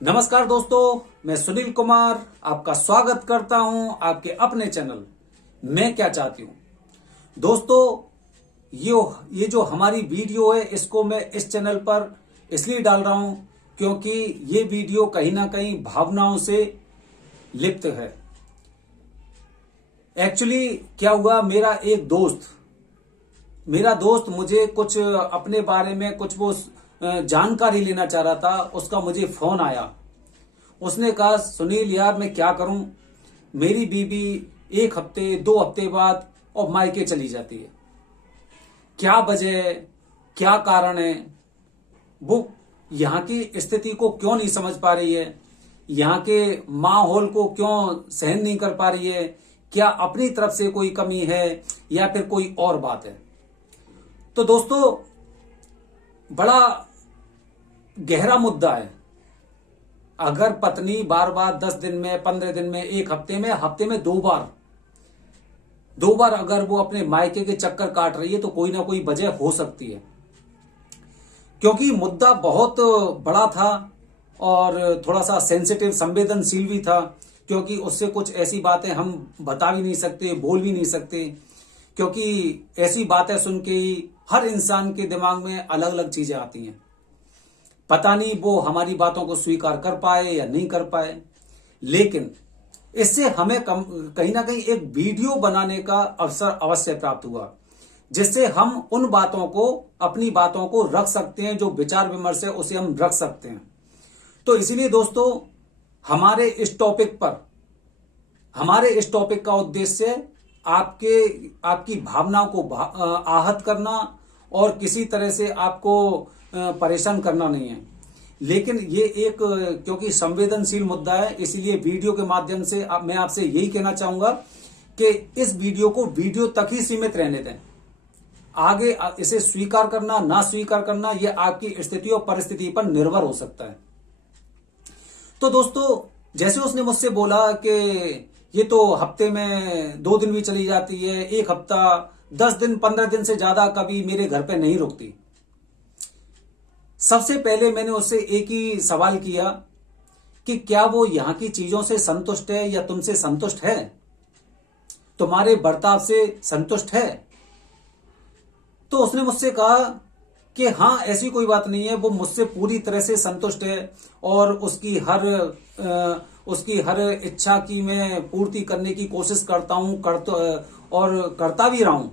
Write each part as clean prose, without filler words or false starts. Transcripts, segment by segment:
नमस्कार दोस्तों, मैं सुनील कुमार आपका स्वागत करता हूं आपके अपने चैनल मैं क्या चाहती हूं। दोस्तों, ये जो हमारी वीडियो है इसको मैं इस चैनल पर इसलिए डाल रहा हूं क्योंकि ये वीडियो कहीं ना कहीं भावनाओं से लिप्त है। एक्चुअली क्या हुआ, मेरा दोस्त मुझे कुछ अपने बारे में कुछ वो जानकारी लेना चाह रहा था। उसका मुझे फोन आया। उसने कहा, सुनील यार मैं क्या करूं, मेरी बीवी 1 हफ्ते 2 हफ्ते बाद और मायके चली जाती है। क्या वजह है, क्या कारण है, वो यहाँ की स्थिति को क्यों नहीं समझ पा रही है, यहाँ के माहौल को क्यों सहन नहीं कर पा रही है, क्या अपनी तरफ से कोई कमी है या फिर कोई और बात है। तो दोस्तों, बड़ा गहरा मुद्दा है। अगर पत्नी बार बार 10 दिन में, 15 दिन में, 1 हफ्ते में, हफ्ते में 2 बार अगर वो अपने मायके के चक्कर काट रही है तो कोई ना कोई वजह हो सकती है। क्योंकि मुद्दा बहुत बड़ा था और थोड़ा सा सेंसिटिव, संवेदनशील भी था। क्योंकि उससे कुछ ऐसी बातें हम बता भी नहीं सकते, बोल भी नहीं सकते। क्योंकि ऐसी बातें सुन के ही हर इंसान के दिमाग में अलग अलग चीजें आती हैं। पता नहीं वो हमारी बातों को स्वीकार कर पाए या नहीं कर पाए, लेकिन इससे हमें कहीं ना कहीं एक वीडियो बनाने का अवसर अवश्य प्राप्त हुआ, जिससे हम उन बातों को, अपनी बातों को रख सकते हैं। जो विचार विमर्श है उसे हम रख सकते हैं। तो इसीलिए दोस्तों, हमारे इस टॉपिक का उद्देश्य आपकी भावनाओं को आहत करना और किसी तरह से आपको परेशान करना नहीं है। लेकिन ये एक क्योंकि संवेदनशील मुद्दा है, इसीलिए वीडियो के माध्यम से मैं आपसे यही कहना चाहूंगा कि इस वीडियो को वीडियो तक ही सीमित रहने दें। आगे इसे स्वीकार करना ना स्वीकार करना यह आपकी स्थिति और परिस्थिति पर निर्भर हो सकता है। तो दोस्तों, जैसे उसने मुझसे बोला कि ये तो हफ्ते में 2 दिन भी चली जाती है, 1 हफ्ता 10 दिन 15 दिन से ज्यादा कभी मेरे घर पे नहीं रुकती। सबसे पहले मैंने उससे एक ही सवाल किया कि क्या वो यहां की चीजों से संतुष्ट है या तुमसे संतुष्ट है, तुम्हारे बर्ताव से संतुष्ट है। तो उसने मुझसे कहा कि हाँ, ऐसी कोई बात नहीं है, वो मुझसे पूरी तरह से संतुष्ट है और उसकी हर इच्छा की मैं पूर्ति करने की कोशिश करता हूं, और करता भी रहा हूं।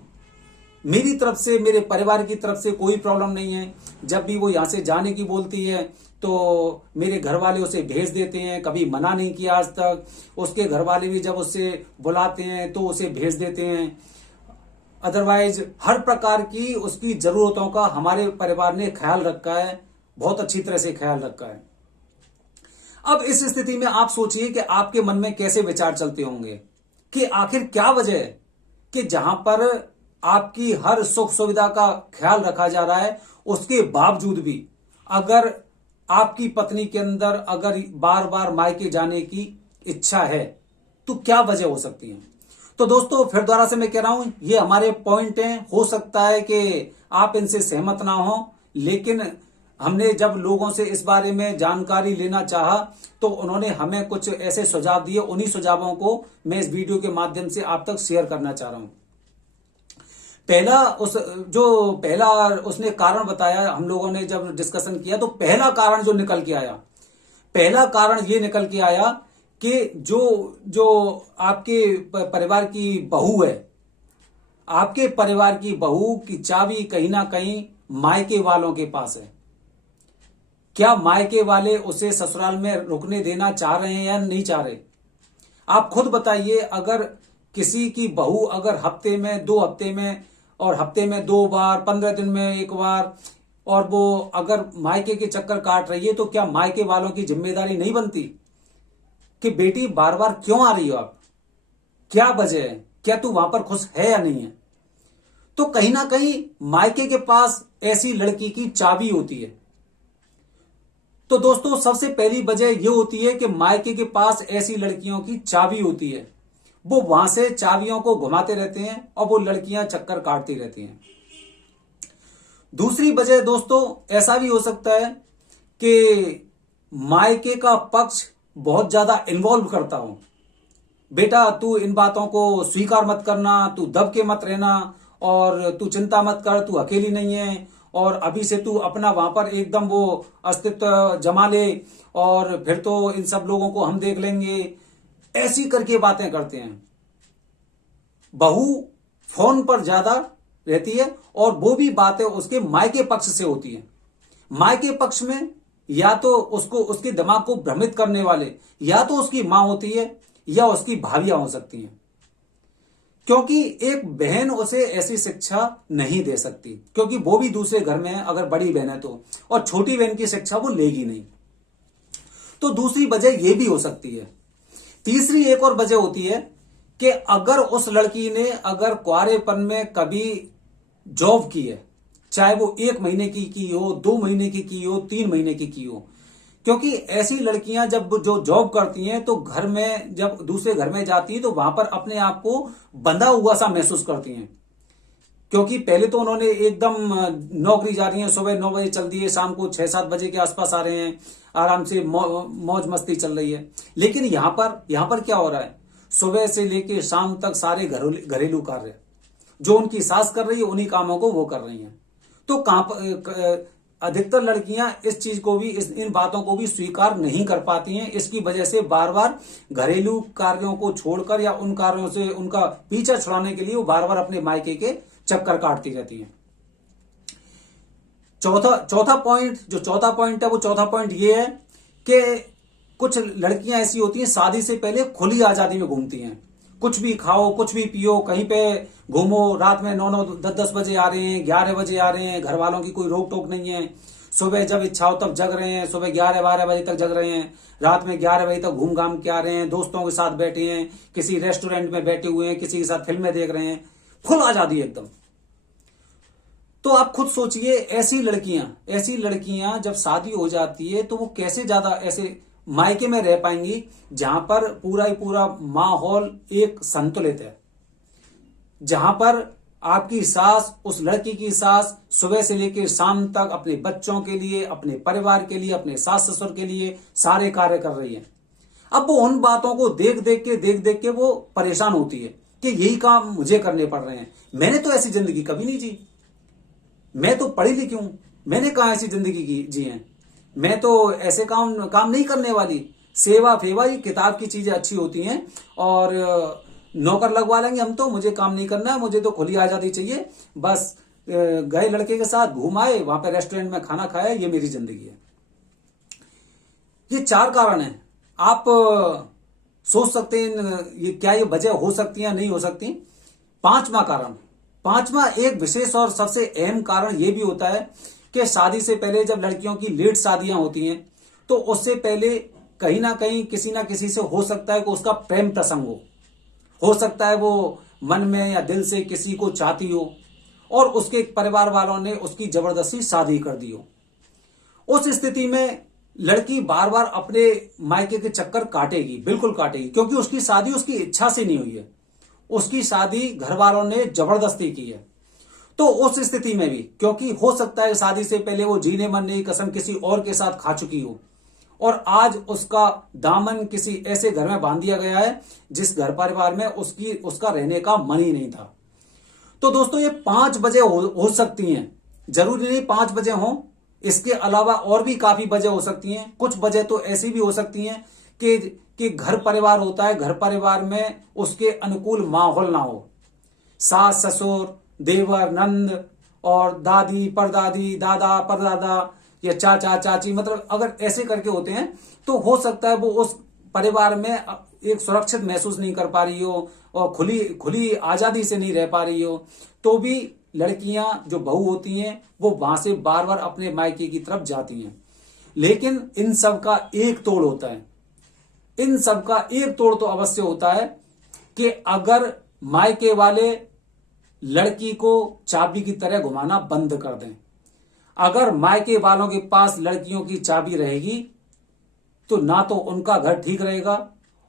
मेरी तरफ से, मेरे परिवार की तरफ से कोई प्रॉब्लम नहीं है। जब भी वो यहां से जाने की बोलती है तो मेरे घर वाले उसे भेज देते हैं, कभी मना नहीं किया आज तक। उसके घर वाले भी जब उससे बुलाते हैं तो उसे भेज देते हैं। अदरवाइज हर प्रकार की उसकी जरूरतों का हमारे परिवार ने ख्याल रखा है, बहुत अच्छी तरह से ख्याल रखा है। अब इस स्थिति में आप सोचिए कि आपके मन में कैसे विचार चलते होंगे कि आखिर क्या वजह है कि जहां पर आपकी हर सुख सुविधा का ख्याल रखा जा रहा है, उसके बावजूद भी अगर आपकी पत्नी के अंदर अगर बार बार मायके जाने की इच्छा है तो क्या वजह हो सकती है। तो दोस्तों, फिर दोबारा से मैं कह रहा हूं, ये हमारे पॉइंट हैं। हो सकता है कि आप इनसे सहमत ना हो, लेकिन हमने जब लोगों से इस बारे में जानकारी लेना चाहा तो उन्होंने हमें कुछ ऐसे सुझाव दिए। उन्हीं सुझावों को मैं इस वीडियो के माध्यम से आप तक शेयर करना चाह रहा हूं। पहला उसने कारण बताया, हम लोगों ने जब डिस्कशन किया तो पहला कारण जो निकल के आया, पहला कारण ये निकल के आया कि जो आपके परिवार की बहू है, आपके परिवार की बहू की चाबी कहीं ना कहीं मायके वालों के पास है। क्या मायके वाले उसे ससुराल में रुकने देना चाह रहे हैं या नहीं चाह रहे? आप खुद बताइए। अगर किसी की बहू अगर हफ्ते में 2 हफ्ते में और हफ्ते में 2 बार, 15 दिन में 1 बार, और वो अगर मायके के चक्कर काट रही है तो क्या मायके वालों की जिम्मेदारी नहीं बनती कि बेटी बार बार क्यों आ रही हो आप, क्या वजह है, क्या तू वहां पर खुश है या नहीं है। तो कहीं ना कहीं मायके के पास ऐसी लड़की की चाबी होती है। तो दोस्तों, सबसे पहली वजह यह होती है कि मायके के पास ऐसी लड़कियों की चाबी होती है। वो वहां से चाबियों को घुमाते रहते हैं और वो लड़कियां चक्कर काटती रहती हैं। दूसरी वजह दोस्तों, ऐसा भी हो सकता है कि मायके का पक्ष बहुत ज्यादा इन्वॉल्व करता हो। बेटा तू इन बातों को स्वीकार मत करना, तू दब के मत रहना, और तू चिंता मत कर, तू अकेली नहीं है, और अभी से तू अपना वहां पर एकदम वो अस्तित्व जमा ले, और फिर तो इन सब लोगों को हम देख लेंगे। ऐसी करके बातें करते हैं। बहू फोन पर ज्यादा रहती है, और वो भी बातें उसके मायके पक्ष से होती है। मायके पक्ष में या तो उसको उसके दिमाग को भ्रमित करने वाले या तो उसकी मां होती है या उसकी भाभियां हो सकती हैं, क्योंकि एक बहन उसे ऐसी शिक्षा नहीं दे सकती, क्योंकि वो भी दूसरे घर में है अगर बड़ी बहन है तो, और छोटी बहन की शिक्षा वो लेगी नहीं। तो दूसरी वजह ये भी हो सकती है। तीसरी एक और वजह होती है कि अगर उस लड़की ने अगर कुंवारेपन में कभी जॉब की है, चाहे वो 1 महीने की हो, 2 महीने की हो, 3 महीने की हो, क्योंकि ऐसी लड़कियां जब जो जॉब करती हैं तो घर में जब दूसरे घर में जाती हैं तो वहां पर अपने आप को बंधा हुआ सा महसूस करती हैं, क्योंकि पहले तो उन्होंने एकदम नौकरी जा रही है, सुबह 9 बजे चलती है, शाम को 6-7 बजे के आसपास आ रहे हैं, आराम से मौज मस्ती चल रही है। लेकिन यहां पर क्या हो रहा है, सुबह से लेकर शाम तक सारे घरेलू कार्य जो उनकी सास कर रही है उन्हीं कामों को वो कर रही हैं। तो अधिकतर लड़कियां इस चीज को भी इन बातों को भी स्वीकार नहीं कर पाती हैं। इसकी वजह से बार बार घरेलू कार्यों को छोड़कर या उन कार्यों से उनका पीछा छुड़ाने के लिए वो बार बार अपने मायके के चक्कर काटती रहती हैं। चौथा पॉइंट है वो चौथा पॉइंट ये है कि कुछ लड़कियां ऐसी होती हैं शादी से पहले खुली आजादी में घूमती हैं। कुछ भी खाओ, कुछ भी पियो, कहीं पे घूमो, रात में 9-9 10-10 बजे आ रहे हैं, 11 बजे आ रहे हैं, घर वालों की कोई रोक टोक नहीं है। सुबह जब इच्छा हो तब जग रहे हैं, सुबह 11-12 बजे तक जग रहे हैं, रात में 11 बजे तक घूम घाम के आ रहे हैं, दोस्तों के साथ बैठे हैं, किसी रेस्टोरेंट में बैठे हुए हैं, किसी के साथ फिल्में देख रहे हैं, फुल आजादी एकदम। तो आप खुद सोचिए, ऐसी लड़कियां जब शादी हो जाती है तो वो कैसे ज्यादा ऐसे मायके में रह पाएंगी जहां पर पूरा ही पूरा माहौल एक संतुलित है, जहां पर आपकी सास, उस लड़की की सास सुबह से लेकर शाम तक अपने बच्चों के लिए, अपने परिवार के लिए, अपने सास ससुर के लिए सारे कार्य कर रही है। अब वो उन बातों को देख देख के वो परेशान होती है कि यही काम मुझे करने पड़ रहे हैं। मैंने तो ऐसी जिंदगी कभी नहीं जी, मैं तो पढ़ी लिखी हूं, मैंने कहा ऐसी जिंदगी जी है, मैं तो ऐसे काम नहीं करने वाली। सेवा फेवा ये किताब की चीजें अच्छी होती हैं, और नौकर लगवा लेंगे हम तो, मुझे काम नहीं करना है, मुझे तो खुली आजादी चाहिए, बस गए लड़के के साथ घूम आए, वहां पे रेस्टोरेंट में खाना खाया, ये मेरी जिंदगी है। ये 4 कारण हैं। आप सोच सकते हैं ये क्या ये वजह हो सकती है नहीं हो सकती। पांचवा एक विशेष और सबसे अहम कारण यह भी होता है कि शादी से पहले जब लड़कियों की लेट शादियां होती हैं तो उससे पहले कहीं ना कहीं किसी ना किसी से हो सकता है कि उसका प्रेम प्रसंग हो सकता है वो मन में या दिल से किसी को चाहती हो, और उसके परिवार वालों ने उसकी जबरदस्ती शादी कर दी हो। उस स्थिति में लड़की बार बार अपने मायके के चक्कर काटेगी, बिल्कुल काटेगी, क्योंकि उसकी शादी उसकी इच्छा से नहीं हुई है, उसकी शादी घर वालों ने जबरदस्ती की है। तो उस स्थिति में भी, क्योंकि हो सकता है शादी से पहले वो जीने मरने की कसम किसी और के साथ खा चुकी हो, और आज उसका दामन किसी ऐसे घर में बांध दिया गया है जिस घर परिवार में उसका रहने का मन ही नहीं था। तो दोस्तों ये 5 वजह हो सकती हैं, जरूरी नहीं 5 वजह हो, इसके अलावा और भी काफी वजह हो सकती हैं। कुछ वजह तो ऐसी भी हो सकती हैं कि घर परिवार होता है, घर परिवार में उसके अनुकूल माहौल ना हो, सास ससुर, देवर, नंद और दादी परदादी, दादा परदादा या चाचा चाची, मतलब अगर ऐसे करके होते हैं तो हो सकता है वो उस परिवार में एक सुरक्षित महसूस नहीं कर पा रही हो और खुली आजादी से नहीं रह पा रही हो। तो भी लड़कियां जो बहू होती हैं वो वहां से बार बार अपने मायके की तरफ जाती हैं। लेकिन इन सब का एक तोड़ होता है, इन सब का एक तोड़ तो अवश्य होता है कि अगर मायके वाले लड़की को चाबी की तरह घुमाना बंद कर दें। अगर मायके वालों के पास लड़कियों की चाबी रहेगी तो ना तो उनका घर ठीक रहेगा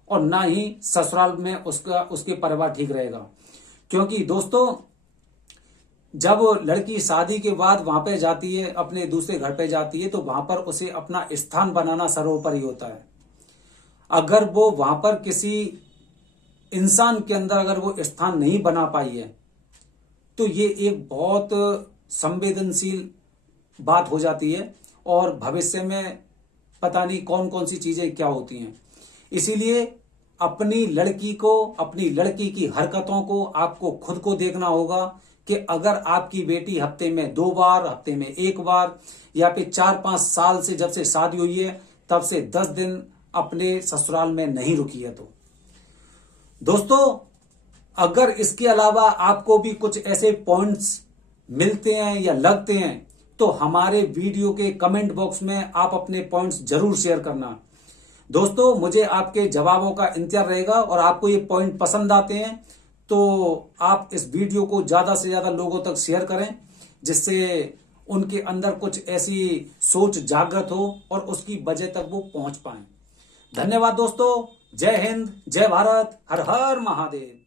और ना ही ससुराल में उसके परिवार ठीक रहेगा। क्योंकि दोस्तों जब लड़की शादी के बाद वहां पे जाती है, अपने दूसरे घर पे जाती है, तो वहां पर उसे अपना स्थान बनाना सर्वोपरि होता है। अगर वो वहां पर किसी इंसान के अंदर अगर वो स्थान नहीं बना पाई है, तो ये एक बहुत संवेदनशील बात हो जाती है और भविष्य में पता नहीं कौन कौन सी चीजें क्या होती हैं। इसीलिए अपनी लड़की को, अपनी लड़की की हरकतों को आपको खुद को देखना होगा कि अगर आपकी बेटी हफ्ते में 2 बार, हफ्ते में 1 बार या फिर 4-5 साल से जब से शादी हुई है तब से 10 दिन अपने ससुराल में नहीं रुकी है, तो दोस्तों अगर इसके अलावा आपको भी कुछ ऐसे पॉइंट्स मिलते हैं या लगते हैं तो हमारे वीडियो के कमेंट बॉक्स में आप अपने पॉइंट्स जरूर शेयर करना। दोस्तों मुझे आपके जवाबों का इंतजार रहेगा और आपको ये पॉइंट पसंद आते हैं तो आप इस वीडियो को ज्यादा से ज्यादा लोगों तक शेयर करें, जिससे उनके अंदर कुछ ऐसी सोच जागृत हो और उसकी वजह तक वो पहुंच पाए। धन्यवाद दोस्तों। जय हिंद, जय भारत, हर हर महादेव।